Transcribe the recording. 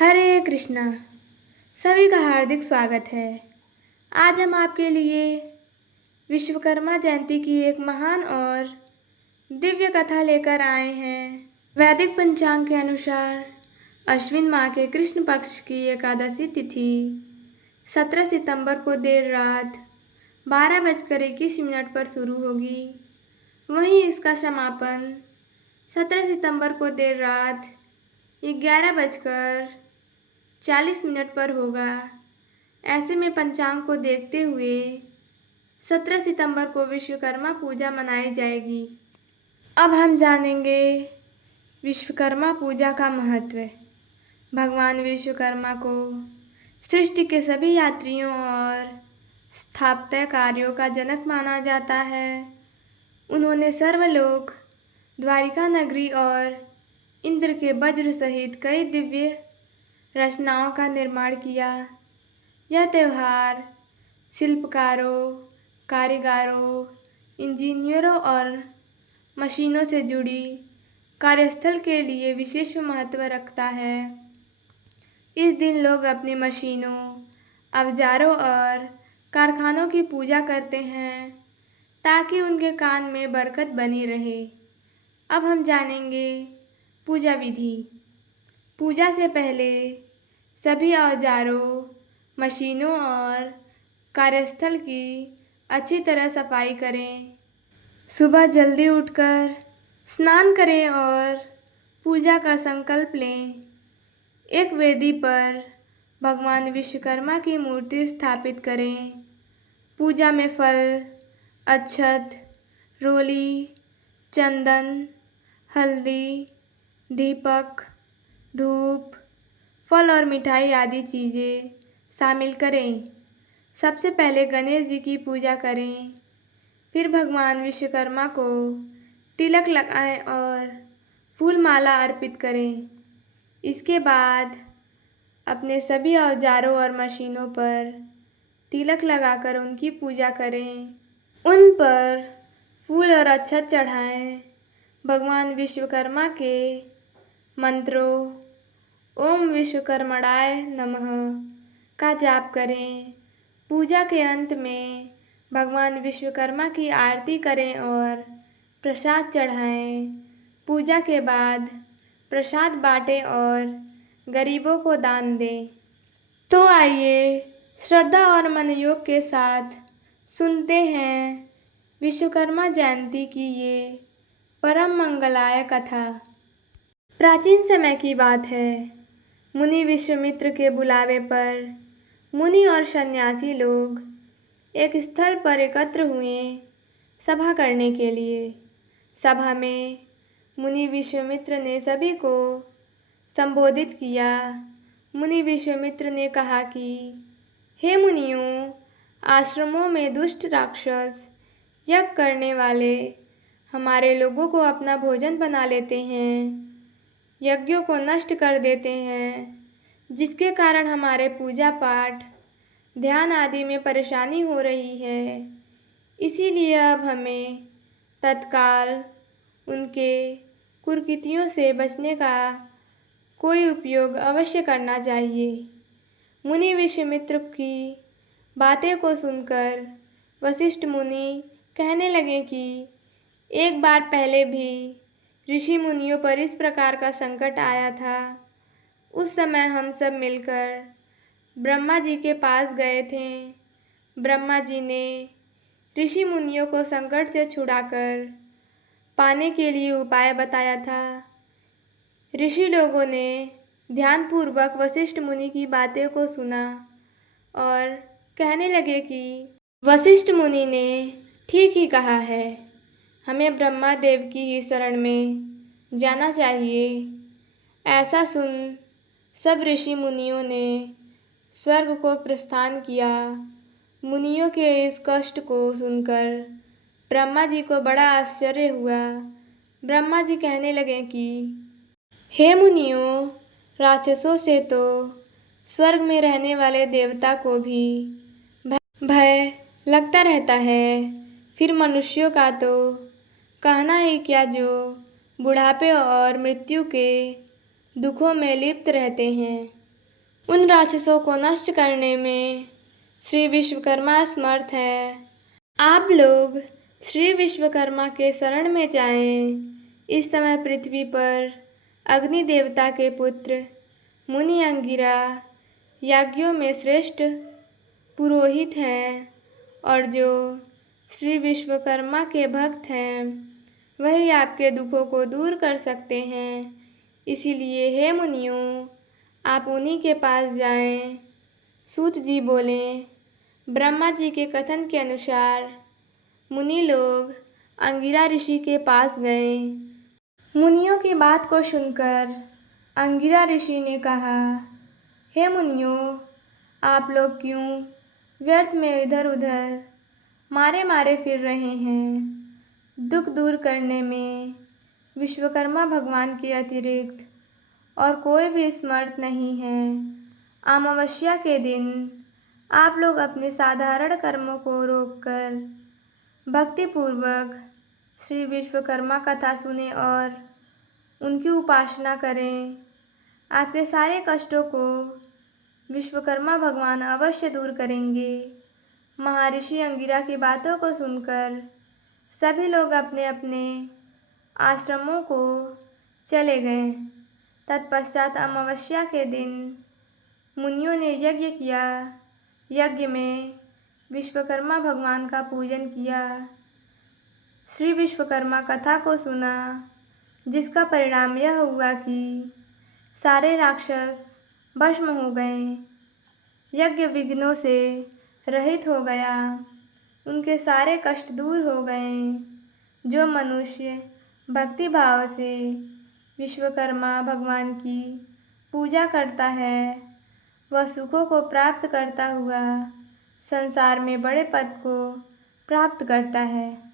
हरे कृष्णा। सभी का हार्दिक स्वागत है। आज हम आपके लिए विश्वकर्मा जयंती की एक महान और दिव्य कथा लेकर आए हैं। वैदिक पंचांग के अनुसार अश्विन माह के कृष्ण पक्ष की एकादशी तिथि 17 सितंबर को देर रात 12:21 पर शुरू होगी। वहीं इसका समापन 17 सितंबर को देर रात 11:40 पर होगा। ऐसे में पंचांग को देखते हुए 17 सितंबर को विश्वकर्मा पूजा मनाई जाएगी। अब हम जानेंगे विश्वकर्मा पूजा का महत्व। भगवान विश्वकर्मा को सृष्टि के सभी यात्रियों और स्थापत्य कार्यों का जनक माना जाता है। उन्होंने सर्वलोक, द्वारिका नगरी और इंद्र के वज्र सहित कई दिव्य रचनाओं का निर्माण किया। यह त्यौहार शिल्पकारों, कारीगरों, इंजीनियरों और मशीनों से जुड़ी कार्यस्थल के लिए विशेष महत्व रखता है। इस दिन लोग अपनी मशीनों, औजारों और कारखानों की पूजा करते हैं ताकि उनके काम में बरकत बनी रहे। अब हम जानेंगे पूजा विधि। पूजा से पहले सभी औजारों, मशीनों और कार्यस्थल की अच्छी तरह सफाई करें। सुबह जल्दी उठकर स्नान करें और पूजा का संकल्प लें। एक वेदी पर भगवान विश्वकर्मा की मूर्ति स्थापित करें। पूजा में फल, अक्षत, रोली, चंदन, हल्दी, दीपक, धूप, फल और मिठाई आदि चीज़ें शामिल करें। सबसे पहले गणेश जी की पूजा करें, फिर भगवान विश्वकर्मा को तिलक लगाएं और फूल माला अर्पित करें। इसके बाद अपने सभी औजारों और मशीनों पर तिलक लगाकर उनकी पूजा करें। उन पर फूल और अक्षत चढ़ाएं। भगवान विश्वकर्मा के मंत्रों ओम विश्वकर्मणाय नमः का जाप करें। पूजा के अंत में भगवान विश्वकर्मा की आरती करें और प्रसाद चढ़ाएं। पूजा के बाद प्रसाद बांटें और गरीबों को दान दें। तो आइए श्रद्धा और मनयोग के साथ सुनते हैं विश्वकर्मा जयंती की ये परम मंगलाय कथा। प्राचीन समय की बात है। मुनि विश्वामित्र के बुलावे पर मुनि और सन्यासी लोग एक स्थल पर एकत्र हुए सभा करने के लिए। सभा में मुनि विश्वामित्र ने सभी को संबोधित किया। मुनि विश्वामित्र ने कहा कि हे मुनियों, आश्रमों में दुष्ट राक्षस यज्ञ करने वाले हमारे लोगों को अपना भोजन बना लेते हैं, यज्ञों को नष्ट कर देते हैं, जिसके कारण हमारे पूजा पाठ, ध्यान आदि में परेशानी हो रही है। इसीलिए अब हमें तत्काल उनके कुरीतियों से बचने का कोई उपयोग अवश्य करना चाहिए। मुनि विश्वामित्र की बातें को सुनकर वशिष्ठ मुनि कहने लगे कि एक बार पहले भी ऋषि मुनियों पर इस प्रकार का संकट आया था। उस समय हम सब मिलकर ब्रह्मा जी के पास गए थे। ब्रह्मा जी ने ऋषि मुनियों को संकट से छुड़ाकर पाने के लिए उपाय बताया था। ऋषि लोगों ने ध्यानपूर्वक वशिष्ठ मुनि की बातें को सुना और कहने लगे कि वशिष्ठ मुनि ने ठीक ही कहा है, हमें ब्रह्मा देव की ही शरण में जाना चाहिए। ऐसा सुन सब ऋषि मुनियों ने स्वर्ग को प्रस्थान किया। मुनियों के इस कष्ट को सुनकर ब्रह्मा जी को बड़ा आश्चर्य हुआ। ब्रह्मा जी कहने लगे कि हे मुनियों, राक्षसों से तो स्वर्ग में रहने वाले देवता को भी भय लगता रहता है, फिर मनुष्यों का तो कहना ही क्या, जो बुढ़ापे और मृत्यु के दुखों में लिप्त रहते हैं। उन राक्षसों को नष्ट करने में श्री विश्वकर्मा समर्थ है। आप लोग श्री विश्वकर्मा के शरण में जाएं। इस समय पृथ्वी पर अग्नि देवता के पुत्र मुनि अंगिरा याज्ञों में श्रेष्ठ पुरोहित हैं और जो श्री विश्वकर्मा के भक्त हैं वही आपके दुखों को दूर कर सकते हैं। इसीलिए हे मुनियों, आप उन्हीं के पास जाएं। सूत जी बोले, ब्रह्मा जी के कथन के अनुसार मुनि लोग अंगिरा ऋषि के पास गए। मुनियों की बात को सुनकर अंगिरा ऋषि ने कहा, हे मुनियों, आप लोग क्यों व्यर्थ में इधर उधर मारे मारे फिर रहे हैं। दुख दूर करने में विश्वकर्मा भगवान के अतिरिक्त और कोई भी समर्थ नहीं है। अमावस्या के दिन आप लोग अपने साधारण कर्मों को रोककर भक्तिपूर्वक श्री विश्वकर्मा कथा सुने और उनकी उपासना करें। आपके सारे कष्टों को विश्वकर्मा भगवान अवश्य दूर करेंगे। महर्षि अंगिरा की बातों को सुनकर सभी लोग अपने अपने आश्रमों को चले गए। तत्पश्चात अमावस्या के दिन मुनियों ने यज्ञ किया। यज्ञ में विश्वकर्मा भगवान का पूजन किया, श्री विश्वकर्मा कथा को सुना, जिसका परिणाम यह हुआ कि सारे राक्षस भस्म हो गए। यज्ञ विघ्नों से रहित हो गया, उनके सारे कष्ट दूर हो गए। जो मनुष्य भक्ति भाव से विश्वकर्मा भगवान की पूजा करता है वह सुखों को प्राप्त करता हुआ संसार में बड़े पद को प्राप्त करता है।